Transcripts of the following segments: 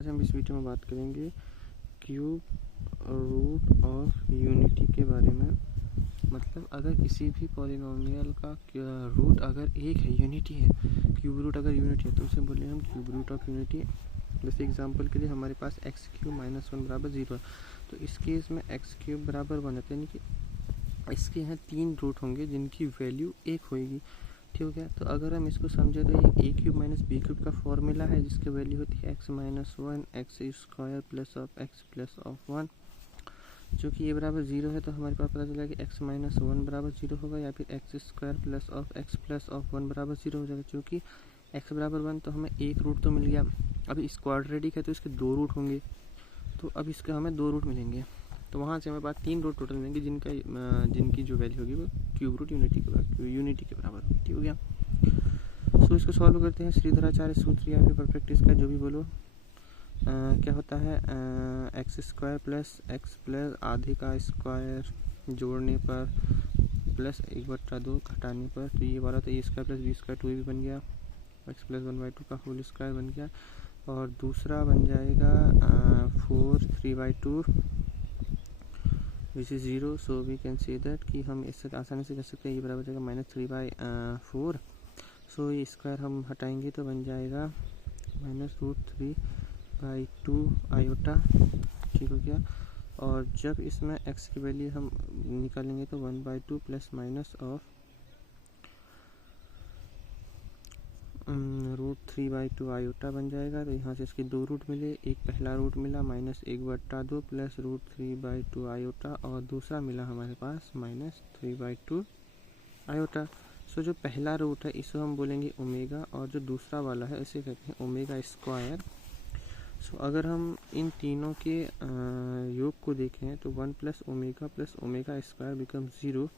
आज हम इस वीडियो में बात करेंगे क्यूब रूट ऑफ यूनिटी के बारे में। मतलब अगर किसी भी पॉलिनोमियल का रूट अगर एक है, यूनिटी है, क्यूब रूट अगर यूनिटी है तो उसे बोले हम क्यूब रूट ऑफ यूनिटी। जैसे एग्जांपल के लिए हमारे पास एक्स क्यूब माइनस वन बराबर 0 है, तो इस केस में एक्स क्यूब बराबर 1 है, यानी कि इसके यहाँ 3 रूट होंगे जिनकी वैल्यू 1 होगी। ठीक है, तो अगर हम इसको समझे तो ये ए क्यूब माइनस बी क्यूब का फॉर्मूला है जिसकी वैल्यू होती है x minus one x square plus of x plus of 1। जो कि ये बराबर 0 है तो हमारे पास पता चला कि एक्स माइनस वन बराबर 0 होगा, या फिर x square plus of x plus of 1 बराबर 0 हो जाएगा। चूँकि एक्स बराबर 1 तो हमें एक रूट तो मिल गया। अभी क्वाड्रेटिक है तो इसके 2 रूट होंगे, तो अब इसके हमें 2 रूट मिलेंगे, तो वहाँ से हमारे पास 3 रूट टोटल मिलेंगे जिनकी जो वैल्यू होगी वो क्यूब रूट यूनिटी के बराबर होगी। ठीक हो गया। सो इसको सॉल्व करते हैं। श्रीधराचार्य सूत्र या फिर परफेक्ट इसका जो भी बोलो, क्या होता है x square plus x plus आधे का स्क्वायर जोड़ने पर प्लस 1/2 घटाने पर, तो ये वाला तो ए स्क्वायर प्लस बी स्क्वायर 2 भी बन गया, एक्स प्लस 1/2 का होल स्क्वायर बन गया, और दूसरा बन जाएगा 4 3/2 which is 0। So we can say that कि हम इससे आसानी से कर सकते हैं, ये बराबर जाएगा -3/4। सो ये स्क्वायर हम हटाएंगे तो बन जाएगा -√3/2 आयोटा। ठीक हो गया। और जब इसमें x की वैल्यू हम निकालेंगे तो 1/2 प्लस माइनस ऑफ √3/2 आयोटा बन जाएगा। तो यहाँ से इसके 2 रूट मिले, एक पहला रूट मिला -1/2 प्लस √3/2 आयोटा, और दूसरा मिला हमारे पास -3/2 आयोटा। सो जो पहला रूट है इसे हम बोलेंगे ओमेगा, और जो दूसरा वाला है इसे कहते हैं ओमेगा स्क्वायर। सो अगर हम इन तीनों के योग को देखें तो 1 प्लस ओमेगा स्क्वायर बिकम 0।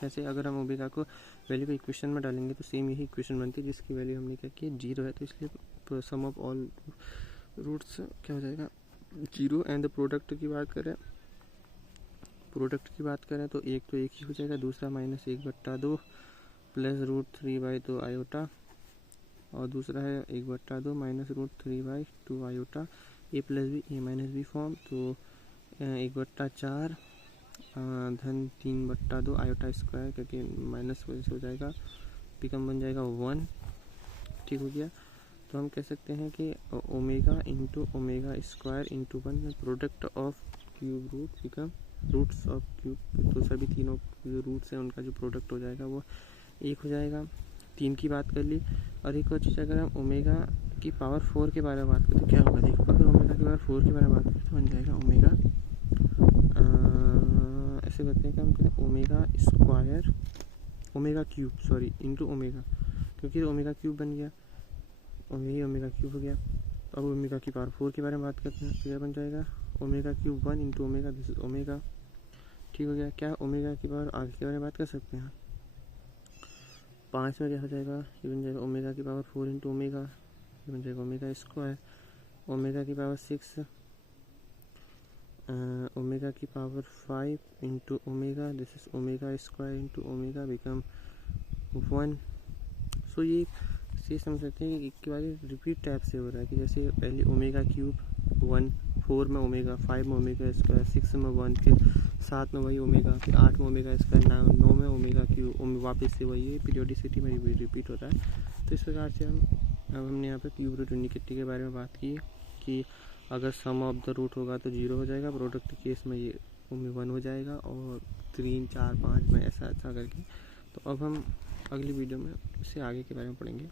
कैसे? अगर हम ओमेगा को वैल्यू को इक्वेशन में डालेंगे तो सेम यही इक्वेशन बनती है जिसकी वैल्यू हमने क्या की 0 है, तो इसलिए सम ऑफ ऑल रूट्स क्या हो जाएगा 0। एंड द प्रोडक्ट की बात करें तो एक तो एक ही हो जाएगा, दूसरा -1/2 प्लस √3/2 आयोटा, और दूसरा है 1/2 माइनस √3/2 आयोटा, ए प्लस बी ए माइनस बी फॉर्म, तो 1/4 धन 3/2 आयोटा स्क्वायर, क्योंकि माइनस वजह से हो जाएगा, बिकम बन जाएगा 1। ठीक हो गया। तो हम कह सकते हैं कि omega into omega square into 1 product of cube root become roots of cube, तो सभी तीनों जो रूट्स हैं उनका जो प्रोडक्ट हो जाएगा वो 1 हो जाएगा। 3 की बात कर ली। और एक और चीज़, अगर हम ओमेगा की पावर 4 के बारे में बात करें तो क्या होगा, देखो अगर ओमेगा की पावर 4 के बारे में बात करें तो बन जाएगा ओमेगा, ऐसे कहते हैं कि हम कहते हैं omega square omega cube into omega, क्योंकि ओमेगा क्यूब बन गया, यही ओमेगा क्यूब हो गया। अब ओमेगा की पावर 4 के बारे में बात करते हैं तो क्या बन जाएगा omega cube 1 into omega, this is omega. ठीक हो गया। क्या ओमेगा की पावर आगे के बारे में बात कर सकते हैं, 5 में क्या हो जाएगा, ये बन जाएगा ओमेगा की पावर 4 इंटू ओमेगा, ये बन जाएगा ओमेगा स्क्वायर। ओमेगा की पावर 6 ओमेगा की power 5 into omega, this is omega square into omega become 1। सो ये समझ सकते हैं कि एक बार रिपीट टाइप से हो रहा है, कि जैसे पहले ओमेगा क्यूब 1, 4 में ओमेगा, 5 में ओमेगा स्क्वायर, 6 में 1, फिर 7 में वही ओमेगा, फिर 8 में ओमेगा स्क्वायर, 9 में ओमेगा क्यूब, वापस से वही है, पीरियोडिसिटी में रिपीट होता है। तो इस प्रकार से हमने यहाँ पे क्यूब रूट यूनिटी के बारे में बात की कि अगर सम ऑफ द रूट होगा तो 0 हो जाएगा, प्रोडक्ट केस में ये 1 हो जाएगा, और 3 4 5 में ऐसा करके। तो अब हम अगली वीडियो में इससे आगे के बारे में पढ़ेंगे।